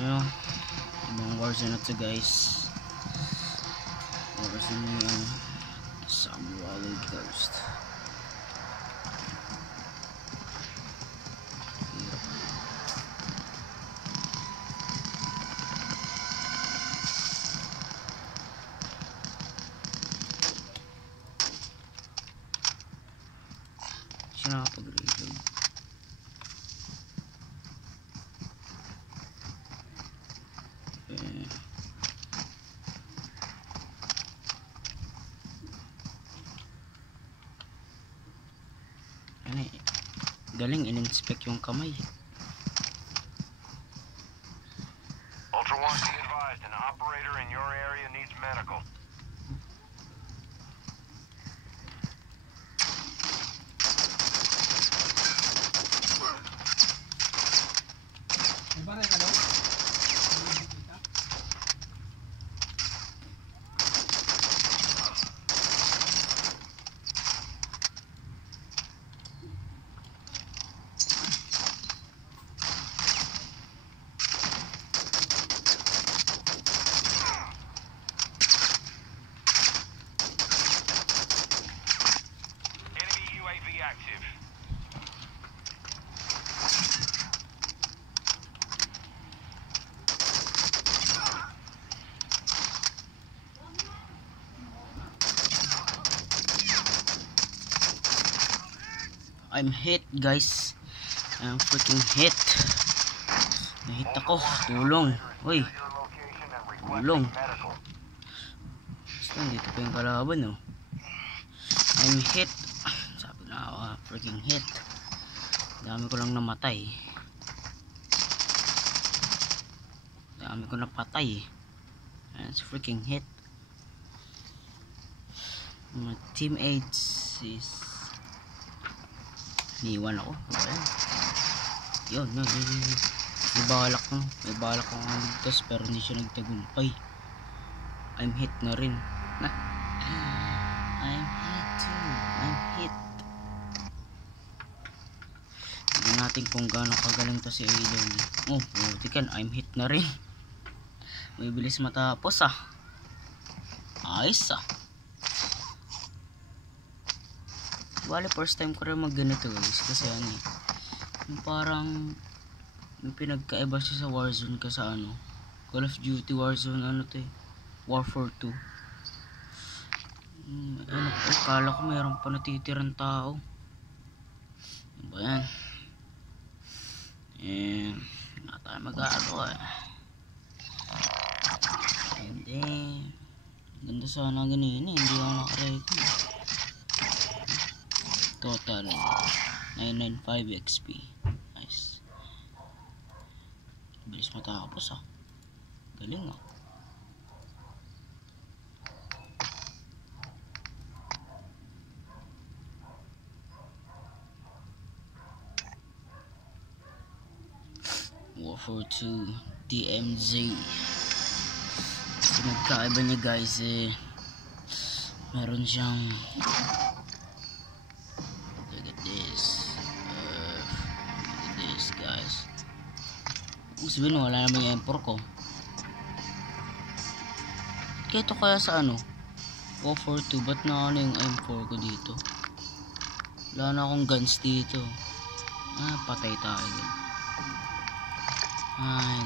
Ano, ibang Warzone na to guys. Warzone na yung Samurai Ghost. Siya nakapag-reload. Ano eh, galing in-inspect yung kamay. Ultra One, be advised, an operator in your area needs medical. Active. I'm hit guys. I'm freaking hit. Nahit ako. Tulong. Uy. Tulong. Basta dito pa yung kalaban oh. I'm hit. Sabi na ako freaking hit. Dami ko lang namatay. Dami ko napatay. It's freaking hit. My teammates is niwan ako. Yun. May balak akong ligtas pero hindi siya nagtagumpay. I'm hit na rin. I'm hit too. I'm hit. Tignan natin kung gaano kagaling to si Aiden. Oh, tikan, I'm hit na rin. May bilis matapos ah. Ayos ah. Bali first time ko rin mag ganito guys. Kasi ano eh, yung parang yung pinagkaiba siya sa Warzone ka sa ano, Call of Duty Warzone ano to eh, Warfare 2. Akala ko mayroon pa natitirang tao. Ano ba yan? Wala tayo mag-aagawa eh. Hindi. Ganda sana ganyan eh. Hindi ako nakarecord. Total 995 XP. Nice. Bilis matapos ah. Galing ah. Warfare 2 DMZ. Pinagkaiba niya guys eh, meron siyang look at this guys. Kung sabihin wala naman yung M4 ko. Kaya ito kaya sa ano Warfare 2, ba't na ano yung M4 ko dito? Wala na akong guns dito. Patay tayo. Ay